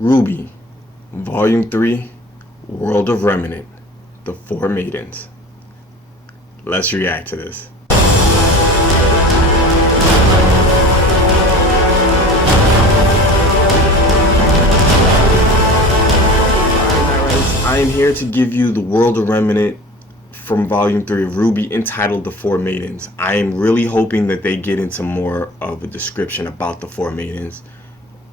RWBY, Volume 3, World of Remnant, The Four Maidens. Let's react to this. I am here to give you the World of Remnant from Volume 3 of RWBY entitled The Four Maidens. I am really hoping that they get into more of a description about the Four Maidens.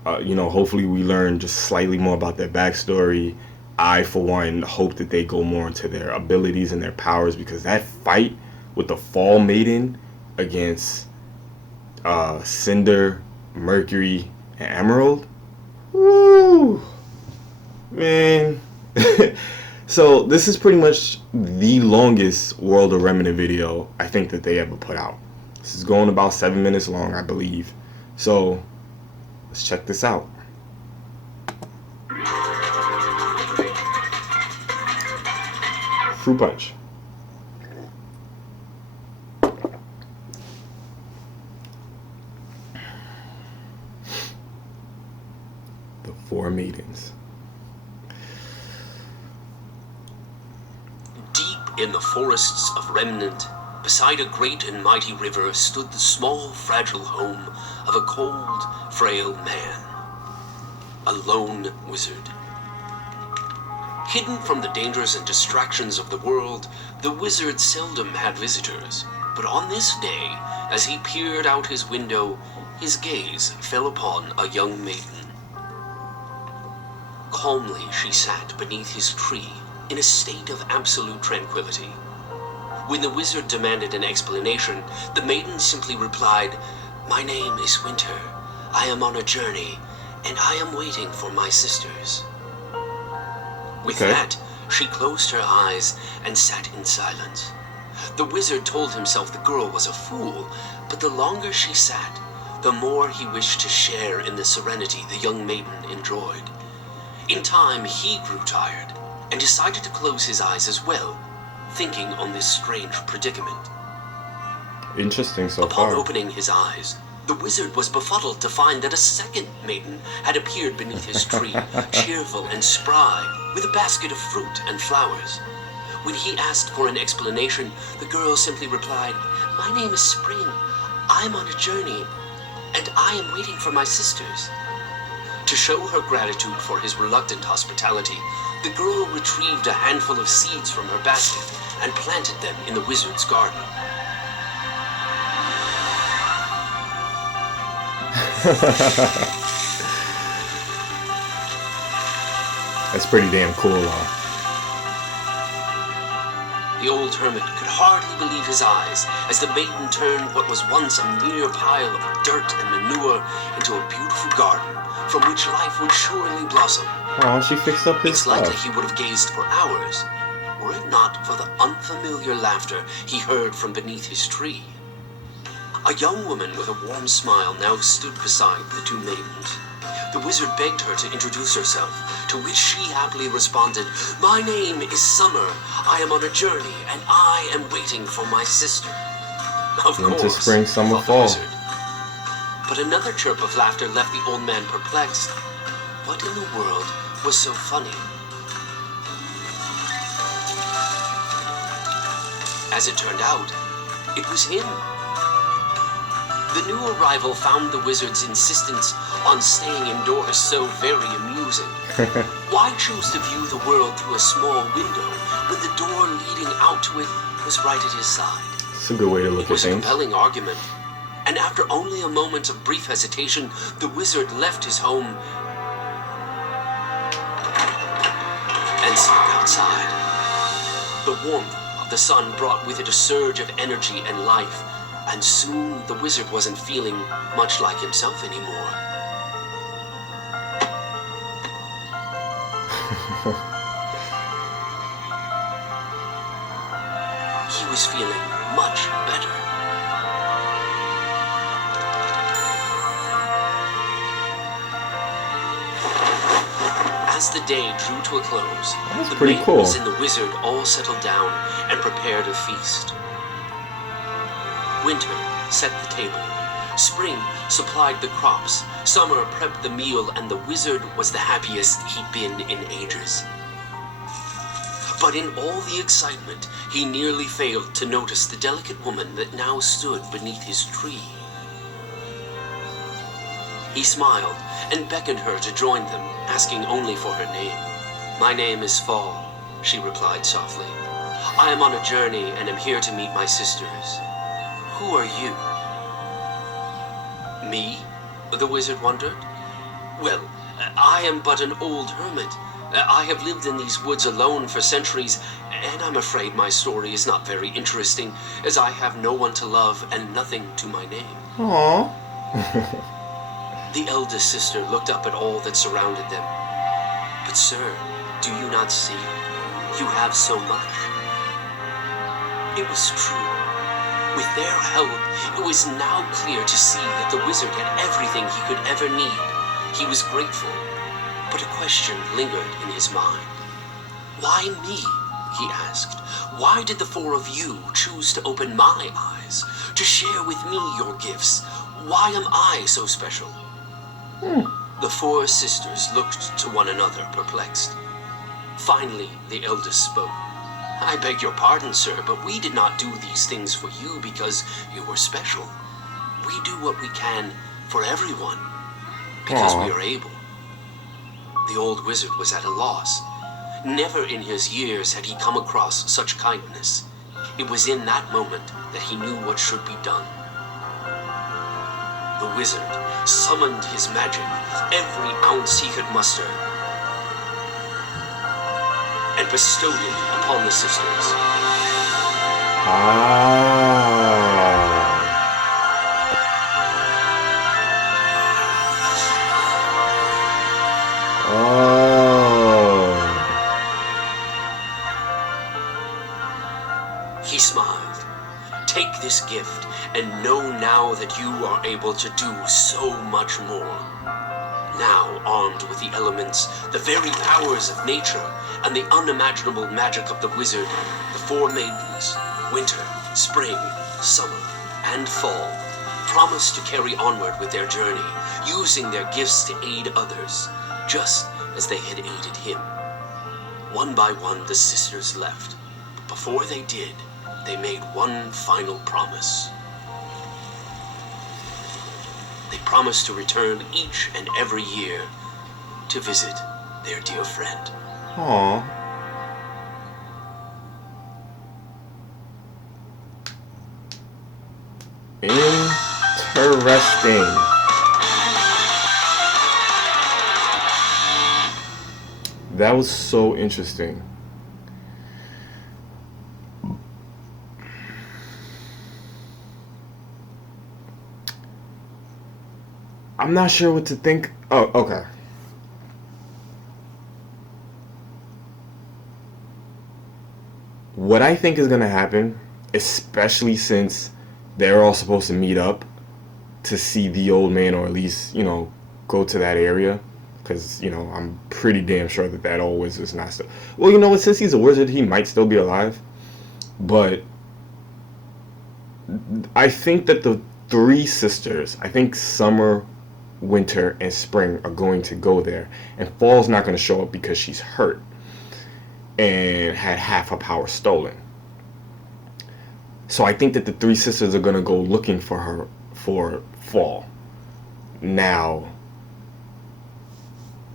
Hopefully we learn just slightly more about their backstory. I, for one, hope that they go more into their abilities and their powers, because that fight with the Fall Maiden against Cinder, Mercury, and Emerald, woo, man. So this is pretty much the longest World of Remnant video I think that they ever put out. This is going about 7 minutes long, I believe. So let's check this out. Fruit punch. The Four Maidens. In the forests of Remnant, beside a great and mighty river, stood the small, fragile home of a cold, frail man, a lone wizard. Hidden from the dangers and distractions of the world, the wizard seldom had visitors. But on this day, as he peered out his window, his gaze fell upon a young maiden. Calmly she sat beneath his tree, in a state of absolute tranquility. When the wizard demanded an explanation, the maiden simply replied, "My name is Winter. I am on a journey, and I am waiting for my sisters." With that, she closed her eyes and sat in silence. The wizard told himself the girl was a fool, but the longer she sat, the more he wished to share in the serenity the young maiden enjoyed. In time, he grew tired and decided to close his eyes as well, thinking on this strange predicament. Interesting so far. Upon opening his eyes, the wizard was befuddled to find that a second maiden had appeared beneath his tree, cheerful and spry, with a basket of fruit and flowers. When he asked for an explanation, the girl simply replied, "My name is Spring. I'm on a journey, and I am waiting for my sisters." To show her gratitude for his reluctant hospitality, the girl retrieved a handful of seeds from her basket and planted them in the wizard's garden. That's pretty damn cool, The old hermit could hardly believe his eyes as the maiden turned what was once a mere pile of dirt and manure into a beautiful garden from which life would surely blossom. Oh, she fixed up his It's stuff. likely he would have gazed for hours, were it not for the unfamiliar laughter he heard from beneath his tree. A young woman with a warm smile now stood beside the two maidens. The wizard begged her to introduce herself, to which she happily responded, "My name is Summer. I am on a journey, and I am waiting for my sister." Of Winter, course, spring, summer, thought the fall. wizard. But another chirp of laughter left the old man perplexed. What in the world was so funny? As it turned out, it was him. The new arrival found the wizard's insistence on staying indoors so very amusing. Why choose to view the world through a small window when the door leading out to it was right at his side? It's a good way to look It at was a things. compelling argument, and after only a moment of brief hesitation, the wizard left his home and snuck outside. The warmth of the sun brought with it a surge of energy and life, and soon the wizard wasn't feeling much like himself anymore. He was feeling much better. As the day drew to a close, That's the pretty maidens cool. and the wizard all settled down and prepared a feast. Winter set the table. Spring supplied the crops, Summer prepped the meal, and the wizard was the happiest he'd been in ages. But in all the excitement, he nearly failed to notice the delicate woman that now stood beneath his tree. He smiled and beckoned her to join them, asking only for her name. "My name is Fall," she replied softly. "I am on a journey and am here to meet my sisters. Who are you?" "Me?" the wizard wondered. "Well, I am but an old hermit. I have lived in these woods alone for centuries, and I'm afraid my story is not very interesting, as I have no one to love and nothing to my name." Aww. The eldest sister looked up at all that surrounded them. "But sir, do you not see? You have so much." It was true. With their help, it was now clear to see that the wizard had everything he could ever need. He was grateful, but a question lingered in his mind. "Why me?" he asked. "Why did the four of you choose to open my eyes, to share with me your gifts? Why am I so special?" The four sisters looked to one another, perplexed. Finally, the eldest spoke. "I beg your pardon, sir, but we did not do these things for you because you were special. We do what we can for everyone, because we are able." The old wizard was at a loss. Never in his years had he come across such kindness. It was in that moment that he knew what should be done. The wizard summoned his magic, every ounce he could muster, and bestowed it upon the sisters. He smiled. "Take this gift and know now that you are able to do so much more." Now, armed with the elements, the very powers of nature, and the unimaginable magic of the wizard, the four maidens, Winter, Spring, Summer, and Fall, promised to carry onward with their journey, using their gifts to aid others, just as they had aided him. One by one, the sisters left, but before they did, they made one final promise. They promised to return each and every year to visit their dear friend. Aww. Interesting. That was so interesting. I'm not sure what to think. Oh, okay. What I think is going to happen, especially since they're all supposed to meet up to see the old man, or at least, go to that area. Because, I'm pretty damn sure that old wizard's not still. Well, you know what? Since he's a wizard, he might still be alive. But I think that the three sisters, I think Summer, Winter, and Spring are going to go there. And Fall's not going to show up because she's hurt and had half her power stolen. So I think that the three sisters are going to go looking for her, for Fall. Now,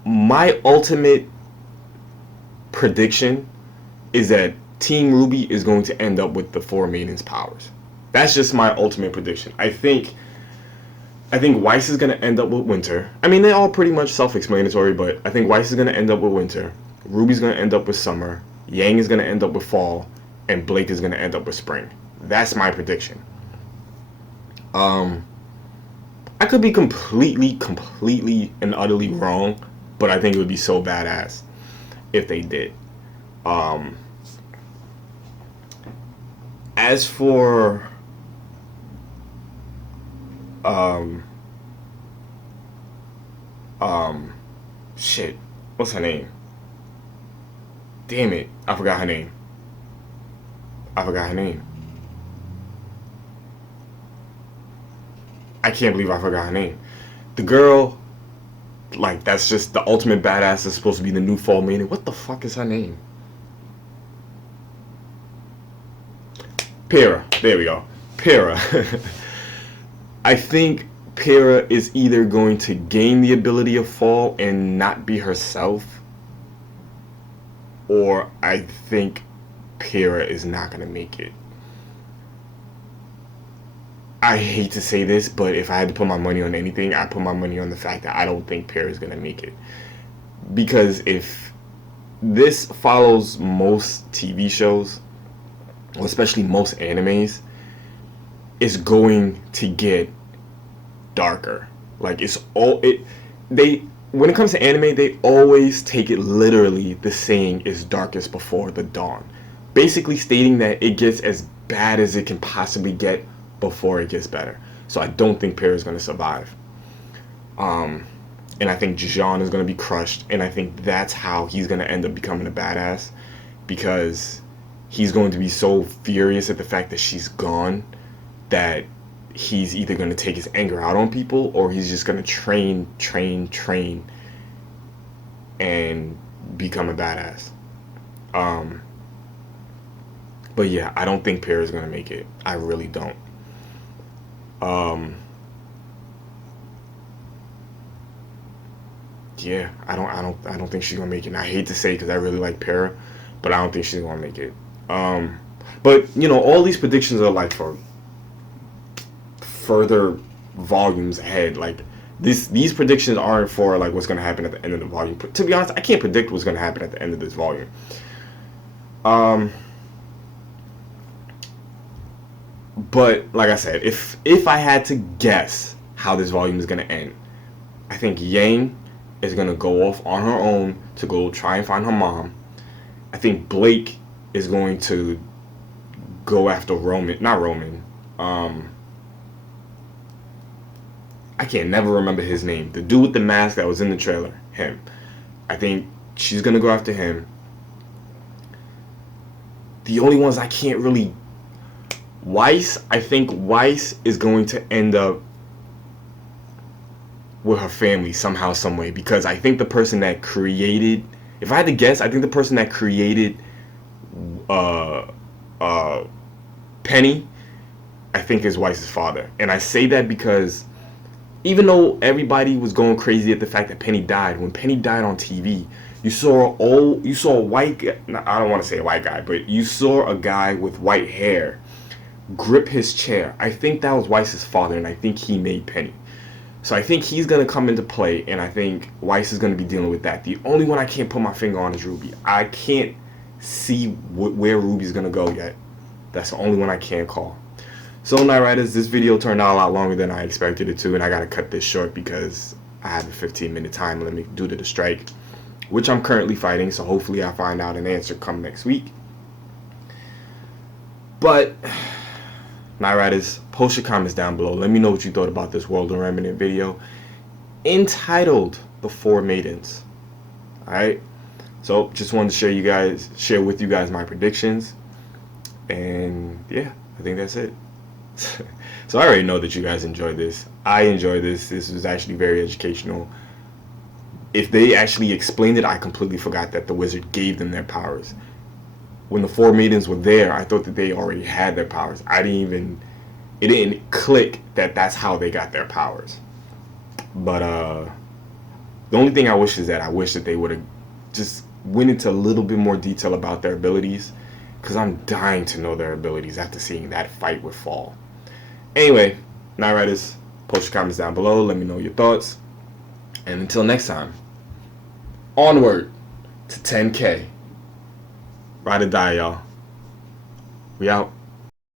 my ultimate prediction is that Team RWBY is going to end up with the four Maidens' powers. That's just my ultimate prediction. I think Weiss is going to end up with Winter. I mean, they're all pretty much self-explanatory, but I think Weiss is going to end up with Winter. Ruby's going to end up with Summer. Yang is going to end up with Fall. And Blake is going to end up with Spring. That's my prediction. I could be completely and utterly wrong, but I think it would be so badass if they did. As for shit, what's her name? Damn it, I forgot her name. I can't believe I forgot her name. the girl, like, that's just the ultimate badass, is supposed to be the new fall maiden. What the fuck is her name? Pyrrha. There we go. Pyrrha. I think Pyrrha is either going to gain the ability of fall and not be herself, or I think Pyrrha is not going to make it. I hate to say this, but if I had to put my money on anything, I put my money on the fact that I don't think Pyrrha is going to make it. Because if this follows most TV shows, especially most animes, it's going to get darker. Like, when it comes to anime, they always take it literally. The saying is darkest before the dawn, basically stating that it gets as bad as it can possibly get before it gets better. So I don't think Pyrrha is going to survive. And I think Jean is going to be crushed, and I think that's how he's going to end up becoming a badass, because he's going to be so furious at the fact that she's gone that he's either going to take his anger out on people, or he's just going to train and become a badass. But yeah, I don't think Pyrrha is going to make it. I really don't. Yeah, I don't think she's gonna make it. And I hate to say, because I really like Pyrrha, but I don't think she's gonna make it. But you know, all these predictions are like for further volumes ahead. Like, these predictions aren't for like what's gonna happen at the end of the volume. To be honest, I can't predict what's gonna happen at the end of this volume. But like I said, if I had to guess how this volume is gonna end, I think Yang is gonna go off on her own to go try and find her mom. I think Blake is going to go after Roman. Not Roman. I can't never remember his name. The dude with the mask that was in the trailer. Him. I think she's gonna go after him. The only ones I can't really... Weiss. I think Weiss is going to end up with her family somehow, some way, because I think the person that created... If I had to guess, I think the person that created Penny, I think is Weiss's father. And I say that because even though everybody was going crazy at the fact that Penny died, when Penny died on TV, you saw a white guy, I don't want to say a white guy, but you saw a guy with white hair grip his chair. I think that was Weiss's father, and I think he made Penny. So I think he's going to come into play, and I think Weiss is going to be dealing with that. The only one I can't put my finger on is RWBY. I can't see where RWBY's going to go yet. That's the only one I can't call. So, Night Riders, this video turned out a lot longer than I expected it to, and I got to cut this short because I have a 15-minute time limit due to the strike, which I'm currently fighting, so hopefully I find out an answer come next week. But... Night Riders, post your comments down below. Let me know what you thought about this World of Remnant video entitled The Four Maidens. Alright? So, just wanted to share with you guys my predictions. And yeah, I think that's it. So I already know that you guys enjoyed this. I enjoyed this. This was actually very educational. If they actually explained it, I completely forgot that the wizard gave them their powers. When the Four Maidens were there, I thought that they already had their powers. It didn't click that that's how they got their powers. But the only thing I wish is that I wish that they would have just went into a little bit more detail about their abilities, because I'm dying to know their abilities after seeing that fight with Fall. Anyway, Night Riders, post your comments down below. Let me know your thoughts. And until next time, onward to 10K. Ride or die, y'all. We out.